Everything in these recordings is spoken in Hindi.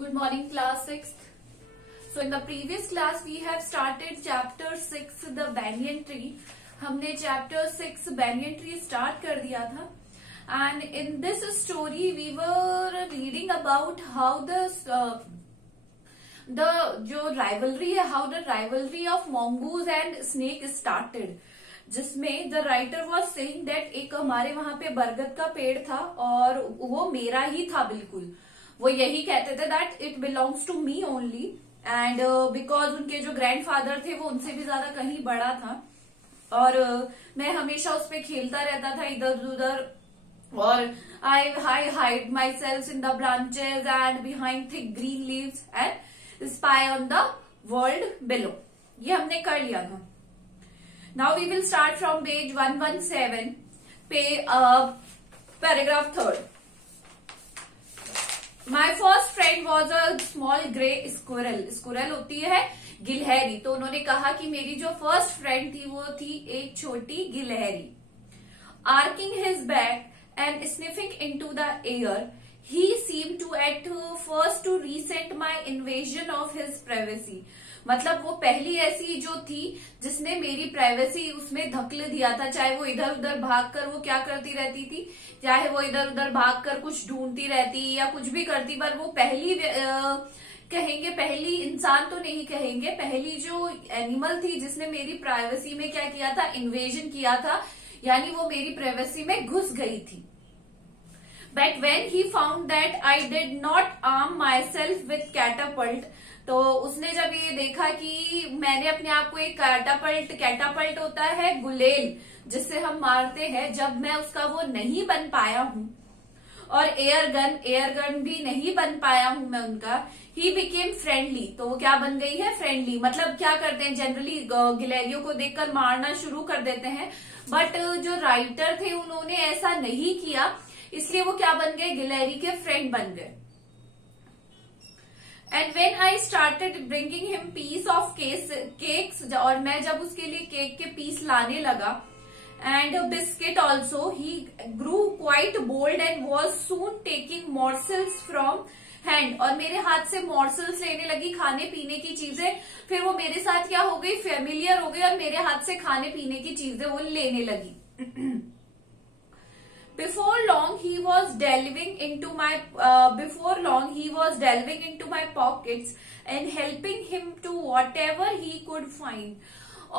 Good morning, class 6th. So in the previous class we have started chapter 6 the banyan tree. हमने chapter 6 banyan tree start कर दिया था. And in this story we were reading about how the जो rivalry है, how the rivalry of mongoose and snake started. जिसमें the writer was saying that एक हमारे वहां पे बरगद का पेड़ था और वो मेरा ही था बिल्कुल. वो यही कहते थे that it belongs to me only and because उनके जो ग्रैंडफादर थे वो उनसे भी ज्यादा कहीं बड़ा था और मैं हमेशा उस पर खेलता रहता था इधर उधर और आई hide my self in the branches and behind thick green leaves and spy on the world below. ये हमने कर लिया था. Now we will start from page 117, paragraph 3rd. My first friend was a small grey squirrel. Squirrel होती है गिलहरी. तो उन्होंने कहा कि मेरी जो फर्स्ट फ्रेंड थी वो थी एक छोटी गिलहरी. Arcing his back and sniffing into the air, he seemed to at first to resent my invasion of his privacy. मतलब वो पहली ऐसी जो थी जिसने मेरी प्राइवेसी उसमें धकेल दिया था. चाहे वो इधर उधर भागकर वो क्या करती रहती थी, चाहे वो इधर उधर भागकर कुछ ढूंढती रहती या कुछ भी करती, पर वो पहली कहेंगे पहली इंसान तो नहीं कहेंगे, पहली जो एनिमल थी जिसने मेरी प्राइवेसी में क्या किया था, इन्वेजन किया था, यानी वो मेरी प्राइवेसी में घुस गई थी. But when he found that I did not arm myself with catapult, तो उसने जब ये देखा कि मैंने अपने आप को एक कैटापल्ट होता है गुलेल जिससे हम मारते हैं, जब मैं उसका वो नहीं बन पाया हूँ और एयर गन भी नहीं बन पाया हूँ मैं उनका, ही बिकेम फ्रेंडली. तो वो क्या बन गई है, फ्रेंडली. मतलब क्या करते हैं जनरली गिलहरियों को देखकर मारना शुरू कर देते हैं, बट जो राइटर थे उन्होंने ऐसा नहीं किया, इसलिए वो क्या बन गए, गिलहरी के फ्रेंड बन गए. And when I started bringing him piece of cakes, और मैं जब उसके लिए केक के पीस लाने लगा, and biscuit also, he grew quite bold and was soon taking morsels from hand. और मेरे हाथ से मॉर्सल्स लेने लगी, खाने पीने की चीजें. फिर वो मेरे साथ क्या हो गई, फेमिलियर हो गई और मेरे हाथ से खाने पीने की चीजें वो लेने लगी. Before long he was delving into my pockets and helping him to whatever he could find.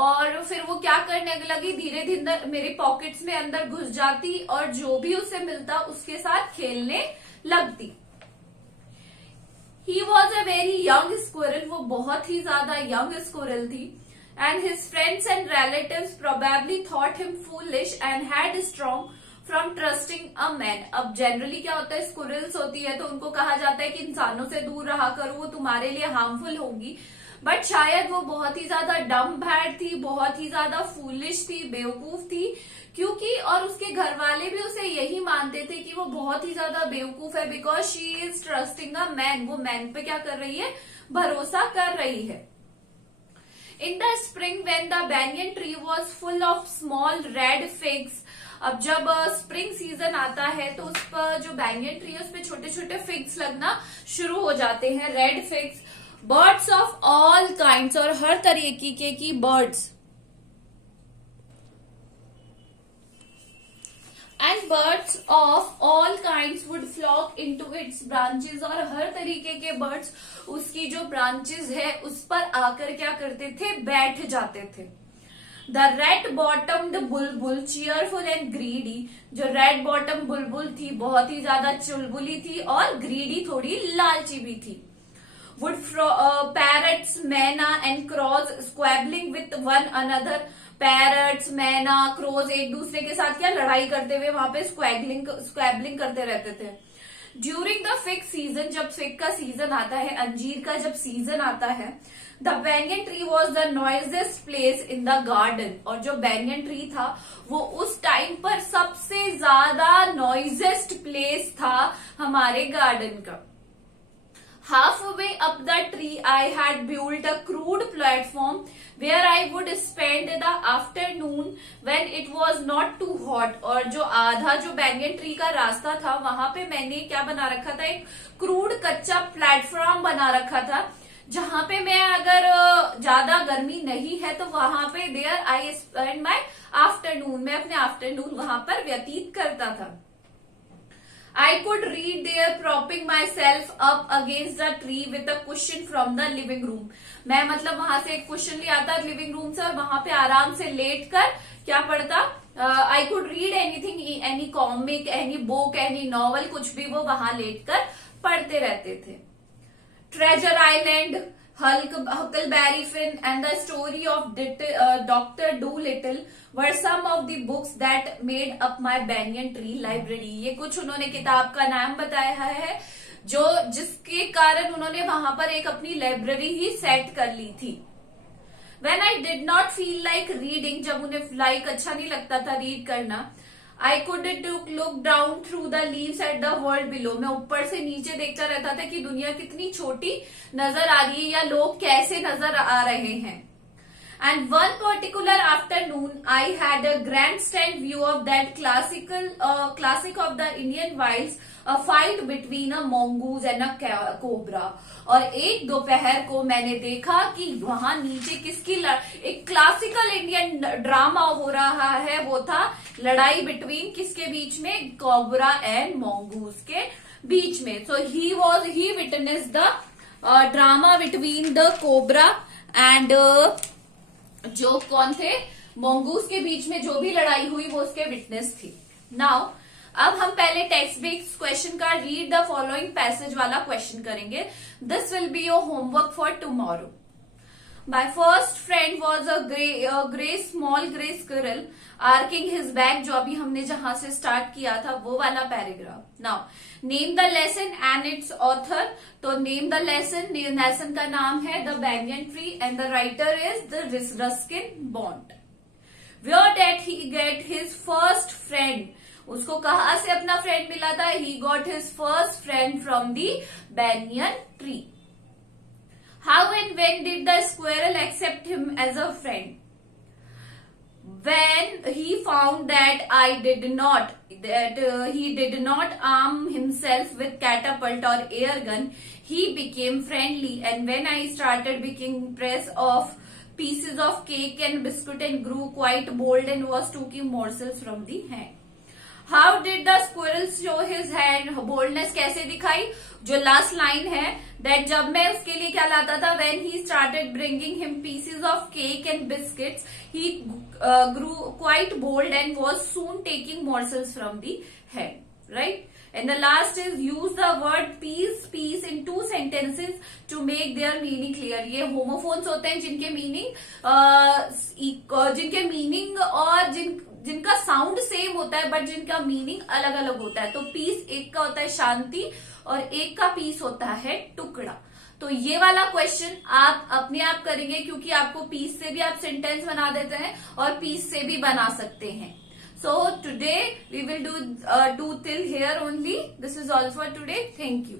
और फिर वो क्या करने लगी, धीरे धीरे मेरे पॉकेट्स में अंदर घुस जाती और जो भी उसे मिलता उसके साथ खेलने लगती. He was a very young squirrel. वो बहुत ही ज्यादा यंग स्क्विरल थी. And his friends and relatives probably thought him foolish and had strong from trusting a man. अब जनरली क्या होता है, स्क्विरल्स होती है तो उनको कहा जाता है कि इंसानों से दूर रहा करो, वो तुम्हारे लिए हार्मफुल होंगी. बट शायद वो बहुत ही ज्यादा डम बैड थी, बहुत ही ज्यादा फूलिश थी, बेवकूफ थी, क्योंकि और उसके घर वाले भी उसे यही मानते थे कि वो बहुत ही ज्यादा बेवकूफ है, because she is trusting a man. वो मैन पे क्या कर रही है, भरोसा कर रही है. In the spring when the banyan tree was full of small red figs. अब जब स्प्रिंग सीजन आता है तो उस पर जो बैंगन ट्री है उस पर छोटे छोटे फिग्स लगना शुरू हो जाते हैं, red figs. Birds of all kinds, और हर तरीके की birds, and birds of all kinds would flock into its branches. और हर तरीके के बर्ड्स उसकी जो ब्रांचेस है उस पर आकर क्या करते थे, बैठ जाते थे. The red बॉटम्ड Bulbul cheerful and greedy. जो रेड बॉटम बुलबुल थी बहुत ही ज्यादा चुलबुली थी और ग्रीडी थोड़ी लालची भी थी. Wood parrots, myna and crows squabbling with one another. Parrots, myna, crows एक दूसरे के साथ क्या लड़ाई करते हुए वहां पे स्क्वेबलिंग करते रहते थे. ड्यूरिंग द फिग सीजन, जब फिग का सीजन आता है, अंजीर का जब सीजन आता है, the baingan tree was the noisiest place in the garden. और जो बैंगन ट्री था वो उस टाइम पर सबसे ज्यादा नॉइजिएस्ट प्लेस था हमारे गार्डन का. Halfway up the tree, I had built a crude platform where I would spend the afternoon when it was not too hot. और जो आधा जो बैंगन ट्री का रास्ता था वहां पे मैंने क्या बना रखा था, एक क्रूड कच्चा प्लेटफॉर्म बना रखा था, जहां पे मैं अगर ज्यादा गर्मी नहीं है तो वहां पे there I spend my afternoon, मैं अपने आफ्टरनून वहां पर व्यतीत करता था. I could read there propping myself up against the tree with a cushion from the living room. मैं मतलब वहां से एक क्वेश्चन ले आता लिविंग रूम से और वहां पे आराम से लेट कर क्या पढ़ता, I could read anything, any comic, any book, any novel, कुछ भी वो वहां लेट कर पढ़ते रहते थे. Treasure island, Huckleberry Finn and the story of Dr. Dolittle were some of the books that made up my banyan tree library. ये कुछ उन्होंने किताब का नाम बताया है जो जिसके कारण उन्होंने वहां पर एक अपनी लाइब्रेरी ही सेट कर ली थी. When I did not feel like reading, जब उन्हें अच्छा नहीं लगता था रीड करना, I could look down through the leaves at the world below. मैं ऊपर से नीचे देखता रहता था कि दुनिया कितनी छोटी नजर आ रही है या लोग कैसे नजर आ रहे हैं. And one particular afternoon, I had a grandstand view of that classic of the Indian wilds, a fight between a mongoose and a cobra. और एक दोपहर को मैंने देखा कि वहां नीचे किसकी एक क्लासिकल इंडियन ड्रामा हो रहा है, वो था लड़ाई बिटवीन किसके बीच में, कोबरा एंड mongoose के बीच में. So he witnessed the drama between the cobra and जो कौन थे, mongoose के बीच में जो भी लड़ाई हुई वो उसके विटनेस थी. नाउ अब हम पहले टेक्स्ट बेस्ड क्वेश्चन का रीड द फॉलोइंग पैसेज वाला क्वेश्चन करेंगे. This will be your homework for tomorrow. My first friend was a small gray squirrel arcing his back, जो अभी हमने जहां से स्टार्ट किया था वो वाला paragraph. Now name the lesson and it's author. तो नेम द लेसन का नाम है the baingan tree and the writer is the Ruskin bond. Where did he get his first friend? उसको कहाँ से अपना फ्रेंड मिला था? He got his first friend from the banyan tree. How and when did the squirrel accept him as a friend? When he found that he did not arm himself with catapult or air gun, he became friendly. And when I started making press of pieces of cake and biscuit and grew quite bold and was taking morsels from the hand. How did the squirrel show his hand? Boldness कैसे दिखाई? जो लास्ट लाइन है, that जब मैं उसके लिए क्या लाता था, when he started bringing him pieces of cake and biscuits, he grew quite bold and was soon taking morsels from the hand. Right? And the last is use the word peace in two sentences to make their meaning clear. ये homophones होते हैं जिनके मीनिंग और जिनका साउंड सेम होता है बट जिनका मीनिंग अलग अलग होता है. तो पीस एक का होता है शांति और एक का पीस होता है टुकड़ा. तो ये वाला क्वेश्चन आप अपने आप करेंगे क्योंकि आपको पीस से भी आप सेंटेंस बना देते हैं और पीस से भी बना सकते हैं. So today we will do till here only. This is all for today. Thank you.